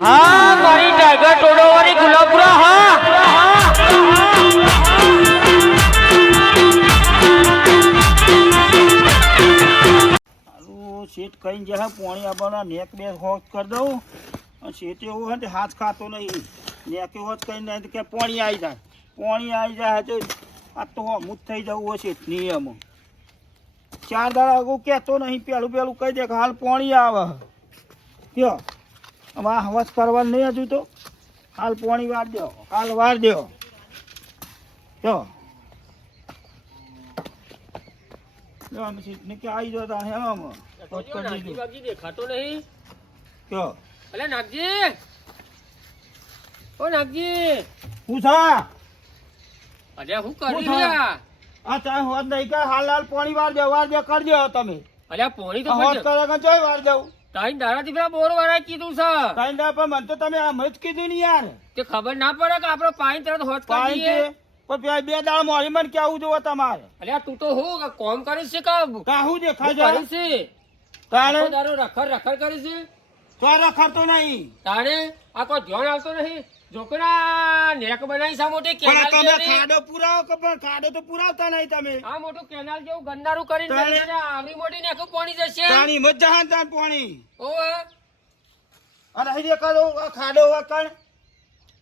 હા મારી ટાઈગર ટોડો વાળી ગુલાબપુરા હા શેઠ કઈ જરા પોણી આપવાના નેક બે હોત કરી દઉં અને શેઠ એવું હોય ને હાથ ખાતો નહીં નેક હોત કઈ નહીં કે પોણી આવી જાય તો આ તો હમું જ થઈ જવું હોય શેઠ નિયમ 4 દાડા આગું કહેતો નહીં પેલું કહી દે કે હાલ પોણી આવે કયો હવે આ હવસ કરવાનું નહીં હજુ તો હાલ પોણી વાર દો હાલ વાર દો કયો શેઠને કે આવી જતા હેવામાં દેખાતો નહીં કયો અલે નાગજી ઓ નાગજી પૂછા અલે હું કરી રહ્યા આ ચાય હોત નહીં કે હાલ પાણી વાર દે કરજો તમે અલે પોણી તો હોત કરે કે જોઈ વાર દઉં ટાઈમ દાડાથી પેલા બોર વાળા કીધું છે ટાઈમ દા પણ મને તો તમે આમ જ કીધું ને યાર તે ખબર ના પડે કે આપણે પાણી તરત હોત કરી પાણી દઈએ છે પણ પેલા 2 દાડા મોરી મને કેવું જોવો તમારે અલે તું તો હું કોમ કરીશ છે કા કાહું દેખાય કરીશ છે છે તાણે આખો દાડો રખડ કરીશ છે તો રખડતો નહીં તાણે આ કોઈ ધ્યાન આવતો નહીં જોકરા નેક બનાવી સા મોટી પણ કેનાલ તમે જેવી. ખાડો પુરાવો કે પણ ખાડો તો પુરાવતા નહીં તમે આ મોટું કેનાલ જેવું ગંદારું કરીને તાણે. કરી દીધા. આવડી મોટી નેકું પાણી જશે પાણી મજા હાન તાન પાણી ઓવે. અને અહીં દેખાડો આ ખાડો વાકણ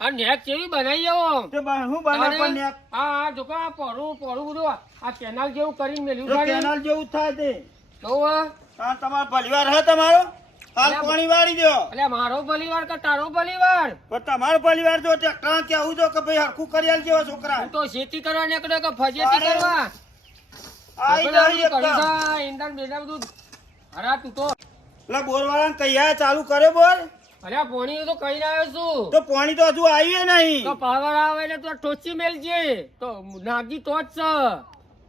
આ નેક કેવી બનાવી આવો તે હું બના પણ નેક હા જોકા પોરું બધું આ કેનાલ જેવું કરીને મેલ્યું તો છે કેનાલ જેવું થાય તે ઓવે. આ તમારો પરિવાર હે તમારો હાલ અલ્યા, પાણી વાળી દો એટલે મારો પરિવાર કે તારો પરિવાર પણ તમારો પરિવાર જો ટ્રેક્ટર કેવું જો કે ભાઈ હરખું કરી આલજો છોકરા હું તો ખેતી કરવા નીકળ્યો કે ફજેતી તારે. કરવા આઈ જોકરા જાય બધું એકદમ. કરી છે, ઈંધણ બેંધણ બધું હરા તું તો એટલે બોરવાળાને કૈયા ચાલુ કરે બોર અલ્યા પોણી તો કઈ આવ્યો છું તો પાણી તો હજુ આવ્યું નહીં તો પાવર આવે એટલે તું ટોચી મેલજે તો નાગી તો જ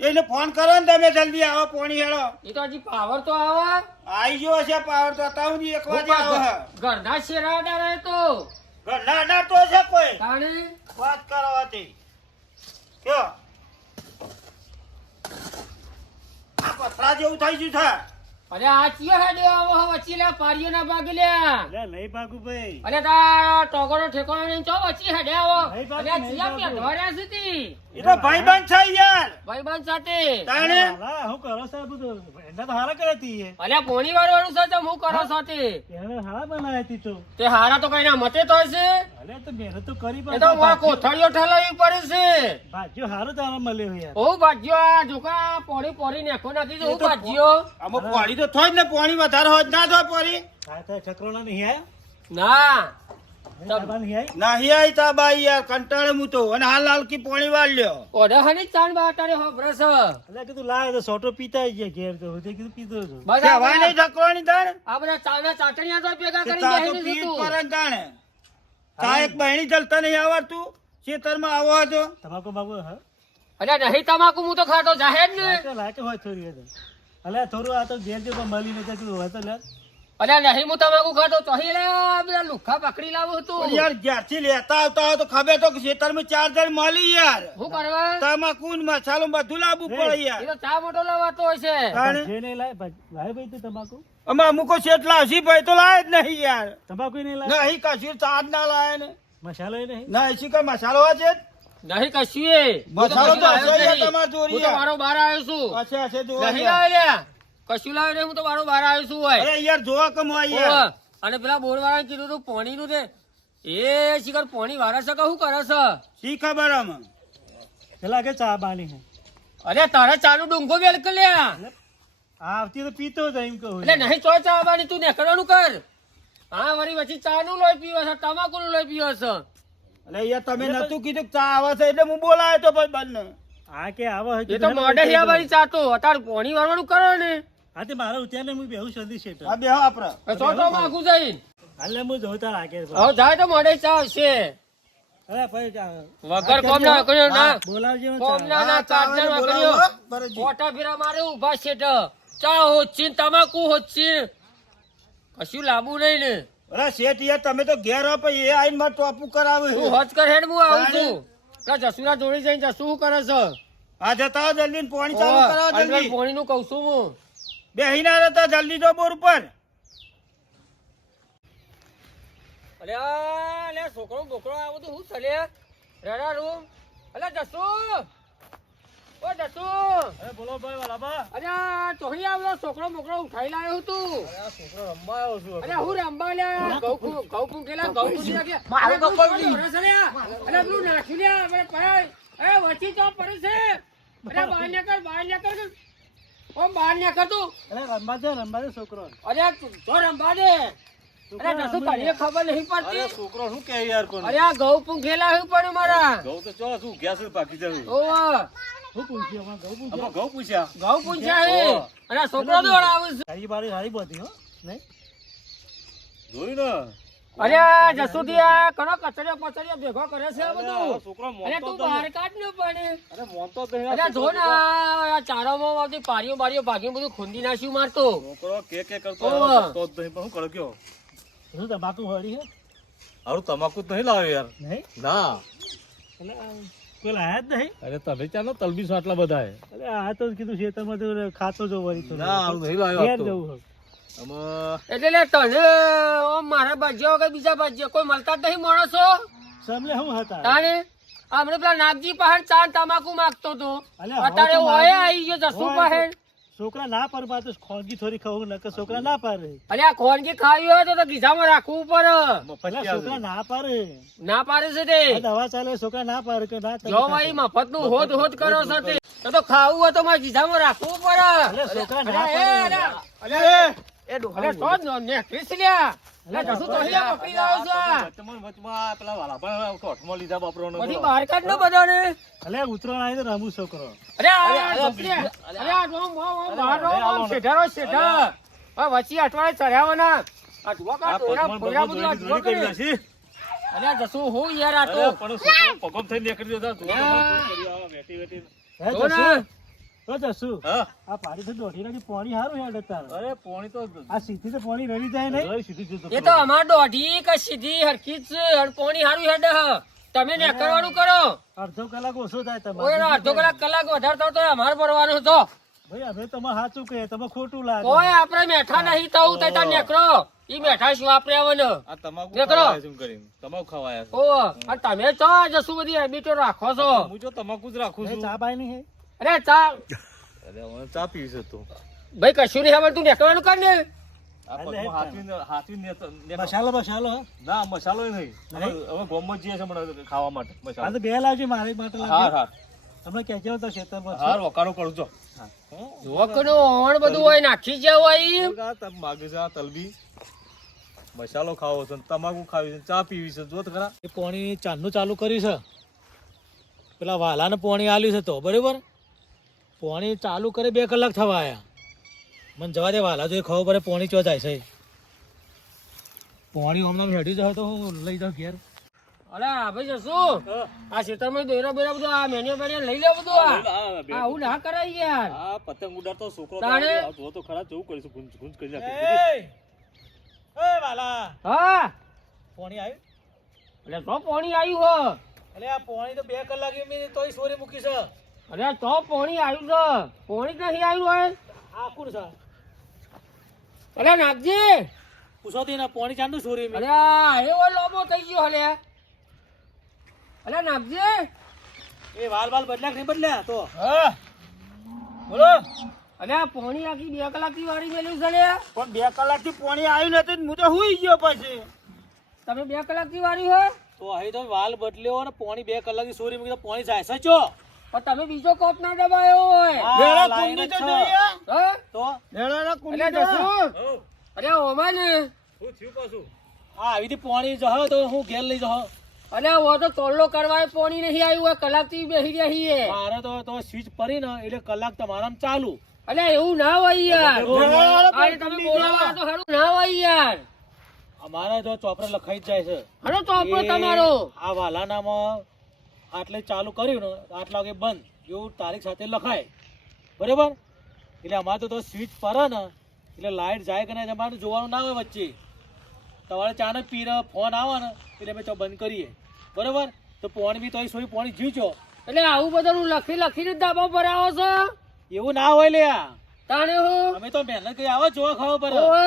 છે એને ફોન કરો ને તમે જલ્દી આવો પાણી હેળો એ તો હજી પાવર તો આવે આવી ગયો છે પાવર તો અત્યાર સુધી 1 વાગે આવે ઘરના શેરાડા રહે તો ના ના તો છે કોઈ તાણે વાત કરો હતી કયો આ પથરા જેવું થઈ ગયું છે અરે આ ચિયો હેડે આવો વચ્ચે લે પારીઓ ના ભાગ લ્યા લે નહીં ભાગુ ભાઈ અરે તા ટોગરો ઠેકોણો ને ચો વચ્ચે હેડે આવો નહીં ભાગ, અરે નહીં ચિયા ભાગ. પેઢવાડ્યા સુધી એ તો ભાઈબંધ છે યાર ભાઈબંધ સાથે તાણે હું કરો સાહેબ એના તો હારા કરતી હે અરે પોણી વાળવાનું છે તો હું કરો સાથે એને હારા બનાવી હતી તો તે હારા તો કઈ ના મતે તો છે અલે તો મહેનત તો કરી એ તો વા કોથળીઓ ઠલાવી પડે છે ભાજ્યો હારો તારા મળ્યો યાર ઓ ભાજ્યો આ જોકા પોણી નેખો નથી જો ભાજ્યો આમાં પાણી તો થોય જ ને પાણી વધારે હોય જ ના થાય પાણી આ તો છકરોના નહીં આયા ના તાબા નહીં આયા નહીં આવી તા બાઈ યાર કંટાળે હું તો અને હાલ કી પાણી વાળ લ્યો ઓઢે હની ચાંદ બાટારે હોબરસ એટલે કીધું લાય તો સોટો પીતા ગયા ઘેર તો તે કીધું પીધો છો બસ કહેવાય નહીં ઠકવાની તાણ આ બધા ચાના ચાટણીયા તો ભેગા કે કરી તા તો બેસી પીઠ તું પર જ તાણે તા એક બહેણી ચલતા નહીં આવડતું ખેતરમાં આવો હતો તમાકુ બાબુ હા અરે નહીં તમાકુ હું તો ખાતો જાહેર ને લાગે હોય થોડી હતો અલે થોડું આ તો ઘેર જે મળીને જતું હોય તો લે અરે નહીં હું તમાકુ ખાતો તો લે બધા લુખા પકડી લાવું પણ હતું યાર જ્યારથી લેતા આવતા હોય તો ખબર તો કે ખેતરમાં 4 જણ મળી યાર શું કરવા તમાકુ ને મસાલો બધું લાવવું પડે એ યાર તો ચા મોટો લાવતો હોય છે તાણે જે નહીં લાય લાય ભાઈ તો તમાકુ અમે અમુકો શેઠ લાવશી ભાઈ તો લાય જ નહીં યાર તમાકુ નહીં લાય નહીં કશું ચાર ના લાય ને મસાલો નહીં ના એસી કઈ મસાલો હોય છે નહીં કશું એ મસાલો તો હશે યાર નહીં. તમારે જોરી હું તો યાર. મારો બહાર આવ્યો છું હશે હશે જો નહીં યાર. લાવે લ્યા. કશું લાવે નહીં હું તો મારો બહાર આવ્યો છું હોય અરે યાર જોવા કમ હોય યાર ઓવે. અને પેલા બોર વાળા કીધું તું પોણી નું તે એ શિખર પોણી વાળા છે કે શું કરે છે શી ખબર આમ પેલા કે ચા બાની હે અરે તારે ચાનું ડુંગો વેલ કે લ્યા આવતી તો પીતો જ એમ કહું એટલે નહીં ચોય ચા આવવાની તું નીકળવાનું કર હા વળી પછી ચા નું લોહી પીવો છે તમાકુ નું લોહી પીવો છે અરે યાર તમે નતું કીધું કે ચા આવે છે એટલે હું બોલાયો તો ભાઈ બંને આ કે આવો હે એ તો મોઢે હિયા વાળી ચા તો અત્યારે પોણી વાળવાનું કરો ને આ તે મારો ઉત્યાને હું બેહુ શોધી છે આ બેહો આપડે ચોટો માગું જઈને હાલે હું જોઉં તાર આગે હવે જાય તો મોઢે ચા આવશે અરે ભાઈ વગર કોમ ના કર્યો ના બોલાવજો કોમ ના ના કાઢને કર્યો મોટા ફેરા મારે ઉભા છે તો ચા હોચી તમાકુ હોચી કશું લાંબુ નહીં ને અરે શેઠ યાર તમે તો ઘેર હો પણ એ આઈને મારે ટોપું કરાવે તું હોચ કર હેડ હું આવું છું પેલા જસુના જોડી જઈને જસુ શું કરે છે આ જતા હો જલ્દી ને પાણી ચાલુ કરાવો જલ્દી પોણી નું કઉ છું હું બેહી ના રહેતા જલ્દી જો બોર ઉપર અરે અલે છોકરો બોકરો આવો તો હું ચલે રેડા રૂમ અલે જસુ ઓ જસુ અરે બોલો ભાઈ વાલાબા. અરે ચોહી આવ્યો છોકરો બોકરો ઉઠાઈ લાયો તું અરે આ છોકરો રમવા આવ્યો છું. અરે હું રંબા લે ઘઉં પૂંકેલા ઘઉં પૂંકી કે મારે તો કોઈ નહીં. અરે તું નાખી લે હવે ભાઈ એ વચ્ચી તો પડે છે અરે બહાર નીકળ ઓમ બહાર નીકળ તું અરે રમવા દે છોકરો. અરે જો રંબા દે અરે જસુ તને ખબર નહીં અરે પડતી છોકરો શું કહે યાર કોને? અરે આ ઘઉં પૂંકેલા હું પણ મારા ઘઉં તો ચો શું ગેસ પાકી જવું. ઓવા શું પૂછ્યું અમારે ઘઉં પૂછ્યું? અમારે ઘઉં પૂછ્યા. ઘઉં પૂંછ્યા હે અને આ છોકરો દોડાવે છે સારી બારી સારી બધી હો નહીં જોયું ને. અરે જસુથી આ કનો કચરિયો પચરિયો ભેગો કરે છે આ અરે બધું આ છોકરો અરે મોનતો તું જ નહીં. બહાર કાઢ ને પડે અરે મોનતો જ નહીં. અરે જો ને આ ચારોમાં આવતી પારીઓ બારીઓ ભાગીને બધું ખૂંદી નાખ્યું મારતો છોકરો કે કરતો ઓહ. તો જ નહીં પણ શું કરો કયો? શું તમાકુ હળી હે હારું તમાકુ તો નહીં લાવ્યો યાર. નહીં ના એટલે કોઈ લાયા જ નહીં. અરે તમે ચાલો તલબીસ આટલા બધા હે. અરે આ તો કીધું ખેતરમાં તો ખાતો જો વળી તો ના હારું નહીં લાવ્યો ઘેર આજ તો. જવું આમાં એટલે લે તને ઓમ મારા ભાજ્યો કે બીજા ભાજ્યો કોઈ મળતા જ નહીં માણસો સમલે શું હતા તાણે હમણે પેલા નાગજી પહાડ ચા તમાકુ માગતો તો અલ્યા, અત્યારે હવે તો ઓય માગી- આવી ગયો જસુ હોય તો- પહાડ છોકરા ના પરવા તો ખોનગી થોડી ખાવું નકર છોકરા ના પારે અરે આ ખોનગી ખાવી હોય તો ગીધામાં રાખવું પડે પેલા છોકરા ના પારે ના પાડે છે તે આ દવા ચાલે છોકરા ના પારે કે ના તમે જો ભાઈ મફત નું હોદ હોદ કરો છો તે તો ખાવું હોય તો મારે ગીધામાં રાખવું પડે અરે છોકરા ના અરે, પાડે. અરે તો જ ને ક્રિસ લ્યા અરે જસુ તો અહીંયા પકડી લાવ્યો છો આ. વચમાં પેલા વાલા કોઠમાં લીધા બાપરોનો બધી બહાર કાઢ ને બધાને અલે ઉતરણ આવી તો રમું છોકરો અરે આ છોકરી, અરે આ જો બહાર નો શેઠારો શેઠા આ વચ્ચે અઠવાડિયે ચડ્યાવાના આ જુઓ કા ટોળા ફોડા બધું આ જુઓ કરે. અરે આ જસુ હું યાર આ તો પગમ થઈ નીકળી જતા હે જો ને. જસુ તો જસુ હા આ પાડી તો દોઢી રડી પોણી હારું હેડ તાર અરે પોણી તો આ સીધી તો પોણી રડી જાય નહીં લઈ સીધી જતો એ તો અમાર દોઢી કે સીધી હરખી જ છે પોણી હારું હેડ હ. તમે ને કરવાનું કરો અડધો કલાક ઓછો થાય ઓય તમારે અડધો કલાક વધારતો તો અમાર ભરવાનું હતો ભાઈ અમે તમે સાચું કહે તમે ખોટું લાગે કોઈ આપણે મેઠા નહીં થવું તો તાર નેકરો ઈ મેઠા શું આપણે આવવાનો આ તમાકુ નીકળો. ખવાય છે એમ કરીને તમાકુ ખવાય છે. ઓ અને તમે ચો જસુ બધી હેબિટો રાખો છો હું જો તમાકુ જ રાખું એ છું ચા બાય નહીં હે અરે ચા અરે હવે ચા પીવી છે તું ભાઈ કશું નહીં હવે તું નેકરવાનું કર ને આ પગમાં હાથવીને મસાલો બસાલો હે? ના મસાલો નહીં હવે ગોમમાં જઈએ છે હમણાં ખાવા માટે આ મસાલો તો બે લાવજો મારી માટે હા લાવજો હા તમે કહેજો તો ખેતરમાં છો. હા રોકાણું કરું છો જોકનો ઓણ બધું હોય નાખી જાવ આઈ તમે માગે છે આ તલબી મસાલો ખાવો છે તમાકુ ખાવી છે ચા પીવી છે જો તો ખરા એ પોણી ચાંદનું ચાલુ કર્યું છે પેલા વાલાને પોણી આલ્યું છે તો બરોબર પોણી ચાલુ કરે 2 કલાક થવા આયા મને જવા દે વાલા જો ખબર પડે પોણી ચો જાય છે પોણી હમણાં હેડી જાય તો હું લઈ જાઉં ઘેર અરે ભાઈ જશું આ ખેતરમાં દોરા બોરા બધું આ મેન્યુ બેન્યુ લઈ લે બધું આ આવું ના કરાય યાર આ પતંગ ઉડાડતો છોકરો તાણે? જો તો ખરા જવું કરીશું ગુંજ ગુંજ કરી નાખે એ વાલા હા પોણી આવ્યું એટલે તો પોણી આવ્યું હો અલે આ પોણી તો 2 કલાક મેં તોય સોરી મૂકી છે અરે તો પોણી આવ્યું છે પોણી જ નહીં આવ્યું હોય આ કોણ છે અરે નાગજી પૂછો તી ના પોણી ચાંદુ સોરી મેં અરે આ એવો લોબો થઈ ગયો હલે અરે નાગજી એ વાલ બદલ્યા કે નહીં બદલ્યા તો હા બોલો અરે આ પોણી આખી 2 કલાકથી વાળી મેલ્યું છે લે પણ 2 કલાકથી પોણી આવ્યું નથી હું તો હુઈ ગયો પછી તમે 2 કલાકથી વાળી હોય તો અહીં તો વાલ બદલ્યો ને પોણી 2 કલાકની સોરી મૂકી તો પોણી જાય છે ચો પણ તમે બીજો કોપ ના દબાયો હોય લેણા કુંડી તો જોઈએ હા તો લેણા અરે કુંડી જશું અરે ઓમાં ને શું થયું પાછું આ આવી થી પોણી જહ તો હું ઘેર લઈ જહ અરે વો તો તોડલો કરવા પોણી નહીં આવ્યું હોય કલાકથી બેસી રહી છે મારે તો સ્વિચ પડી ને એટલે કલાક તમારામાં ચાલુ અલે એવું ના હોય યાર લેણા અરે તમે બોલાવા તો સારું ના હોય યાર અમારે જો ચોપડે લખાઈ જ જાય છે હલો તો આપણો એ તમારો આ વાલાનામાં આટલે ચાલુ કર્યું ને આટલા વાગે બંધ એવું તારીખ સાથે લખાય બરાબર એટલે અમારે તો સ્વિચ પડે ને એટલે લાઈટ જાય કે નહીં અમારે જોવાનું ના હોય વચ્ચે તમારે ચાને પીને ફોન આવે ને એટલે અમે તો બંધ કરીએ બરાબર તો પોણી બી તો સોરી પોણી જીવજો એટલે આવું બધું લખીને દાબો ભરાવો છો એવું ના હોય લે તાણે હું અમે તો મહેનત કરી આવો જોવા ખબર પડે ઓવે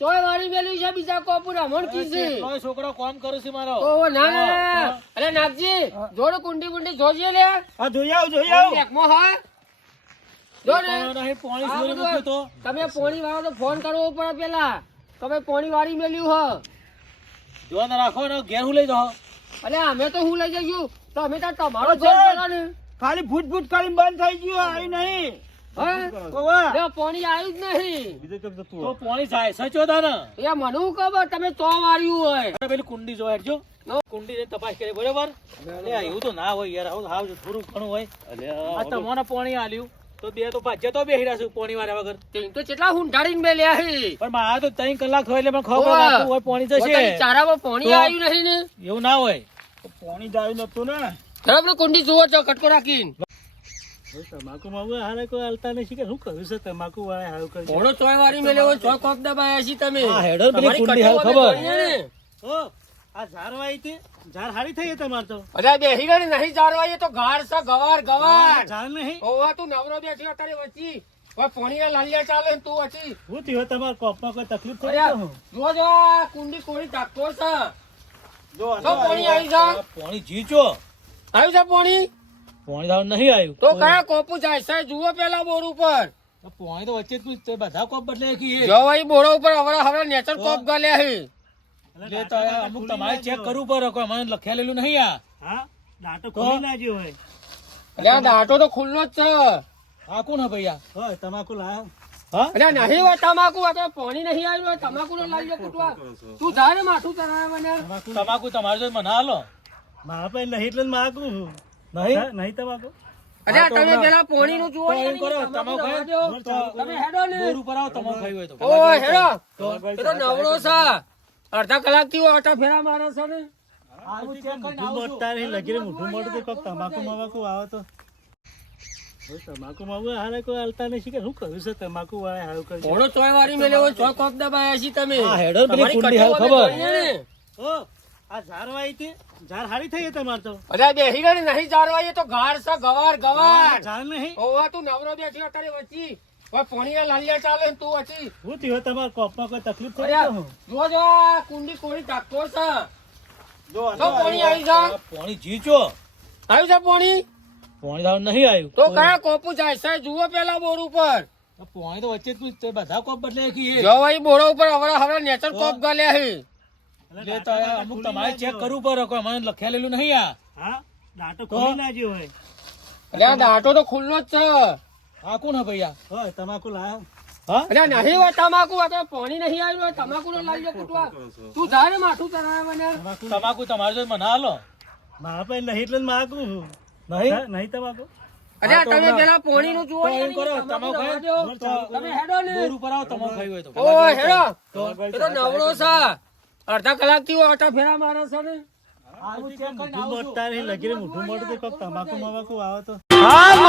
ચોય વાળી મેલ્યું છે બીજા કોપુ રમણ કીધી કેટલોય છોકરો કામ કરે છે મારો ઓહો ના ના અરે નાગજી જોડ કુંડી જોજે લે હા જોઈ આવ એકમો હા જો ને નહીં પાણી આ સુરે બધું મૂક્યું તો તમે પોણી વાળો તો ફોન કરવો પડે પેલા તમે પોણી વાળી મેલ્યું હ જો ને રાખો ને ઘેર હું લઈ જાઓ અરે અમે તો હું લઈ જઈશું તો અમે તો તમારો ફોન કરો ને ખાલી ફૂટ કરીને બંધ થઈ ગયું આવી નહીં હા લે પોણી આવ્યું જ નહીં બીજે કેમ જતું તો પાણી જાય સચો તા ને એ મને હું ખબર તમે ચો વાળ્યું હોય પેલી કુંડી જો હેડજો કુંડી ને તપાસ કરી બરોબર અલે એવું તો ના હોય યાર આવું હાવ થોડું ઘણું હોય આ તમને પાણી આલ્યું તો બે તો ભાજ્ય તો બેહી રાશું પાણી વાળા વગર તે તો કેટલા હુંડાડીને મેલ્યા હે પણ મારા તો 3 કલાક હોય એટલે મને ખબર રાખવું હોય પાણી જશે પોતાની ચારામાં પોણી આવ્યું નહીં ને એવું ના હોય પાણી જાય નતું ને બરાબર કુંડી જુઓ છો કટકો રાખીને તમાકુ માં હારે કોઈ હાલતા નહીં કે શું કહ્યું છે તમાકુ વાળા હાવ કરી ઘોડો ચોય વાળી મેલ્યો હોય ચો કોક દબાયા છે તમે આ હેડર પેલી તમારી કુંડી હાલ કટકો અમે ખબર જોઈને ને. ઓ આ ઝાર વાઈ તે ઝાર હારી થઈ તમાર તો અરે બેહી ગઈ નહીં ચારવાય તો ગાડ છે ગવાર ઝાર નહીં ઓવા તું નવરો બેઠી અત્યારે વચ્ચી ઓય પોણીના લાલિયા ચાલે ને તું વચ્ચી હું થયો તમાર કોપમાં કોઈ તકલીફ અરે થઈ તો જો જો આ કુંડી કોળી ટાકો છે જો તો પોણી આવી જા પાણી જીચો આવ્યું છે પોણી પાણી ધાવ નહીં આવ્યું તો કયા કોપુ જાય છે જુઓ પેલા બોર ઉપર પાણી તો વચ્ચે જ તે બધા કોપ બદલે કી જો ભાઈ બોરો ઉપર હવે નેચર કોપ ગાલ્યા હે એટલે તો આ અમુક તમારે ચેક કરવું પડે કોઈ મને લખેલેલું નહીં આ હા દાંતો ખોલી નાખ્યો હોય અરે આ દાંટો તો ખુલ્લો જ છે આ કોણ હે ભૈયા હોય તમાકુ લાવ હા અરે નહીં હોય તમાકુ આ તો પાણી નહીં આવ્યું હોય તમાકુ નો લાગ્યો કૂટવા તું જા ને માથું ચરાવે મને તમાકુ તમારે જો મને હાલો મારા પાસે નહીં એટલે માગું નહીં નહીં તમાકુ અરે તમે પેલા પોણી નું જુઓ તો એમ ને, કરો, તમાકુ તમાકુ રવા દ્યો. તમે હેડો ને બોર ઉપર આવો તમાકુ ખાઈ હોય તો ઓય હેડો એ તો નવરો છે અડધા કલાક થી આટા ફેરા મારે છે ને આવું ચેક કરીને આવું છું. લગીને મોઢું મોઢું તો કોક તમાકુ મવાકુ આવે તો તમાકુ માં હારે કોઈ હાલતા નહીં કે શું કહ્યું છે તમાકુ વાળા હાવ કરી ઘોડો ચોય વાળી મેલ્યો હોય ચો કોક દબાયા છે તમે આ હેડર પેલી તમારી કુંડી હાલ કટકો અમે ખબર. જોઈને ને. ઓ આ ઝાર વાઈ તે ઝાર હારી થઈ તમાર તો અરે બેહી ગઈ નહીં ચારવાય તો ગાડ છે ગવાર ઝાર નહીં ઓવા તું નવરો બેઠી અત્યારે વચ્ચી ઓય પોણીના લાલિયા ચાલે ને તું વચ્ચી હું થયો તમારા કોપમાં કોઈ તકલીફ થઈ અરે જો જો આ કુંડી કોળી ટાકો છે જો તો પોણી આવી જા આ પાણી જીચો આવ્યું છે પોણી પાણી ધાવ નહીં આવ્યું તો કયા કોપુ જાય છે જુઓ પેલા બોર ઉપર આ પાણી તો વચ્ચે જ તે બધા કોપ બદલે કી જો ભાઈ બોરો ઉપર હવે નેચર કોપ ગાલ્યા હે એટલે તો આ અમુક તમારે ચેક કરવું પડે કોઈ મને લખેલેલું નહીં આ હા દાંતો ખોલી નાખ્યો હોય અરે આ દાંટો તો ખુલ્લો જ છે આ કોણ હે ભૈયા હોય તમાકુ લાવ હા અરે નહીં હોય તમાકુ આ તો પાણી નહીં આવ્યું હોય તમાકુ નો લાગ્યો કૂટવા તું જા ને માથું ચરાવે મને તમાકુ તમારે જો મને હાલો મારા પાસે નહીં એટલે માગું નહીં નહીં તમાકુ અરે આ તમે પેલા પોણી નું જુઓ તો ને, એમ કરો, તમાકુ તમાકુ રવા દ્યો. તમે હેડો ને બોર ઉપર આવો તમાકુ ખાઈ હોય તો ઓય હેડો એ તો નવરો છે અડધા કલાક થી આટા ફેરા મારે છે ને આવું ચેક કરીને આવું છું. લગીને મોઢું મોઢું તો કોક તમાકુ મવાકુ આવે તો હાલ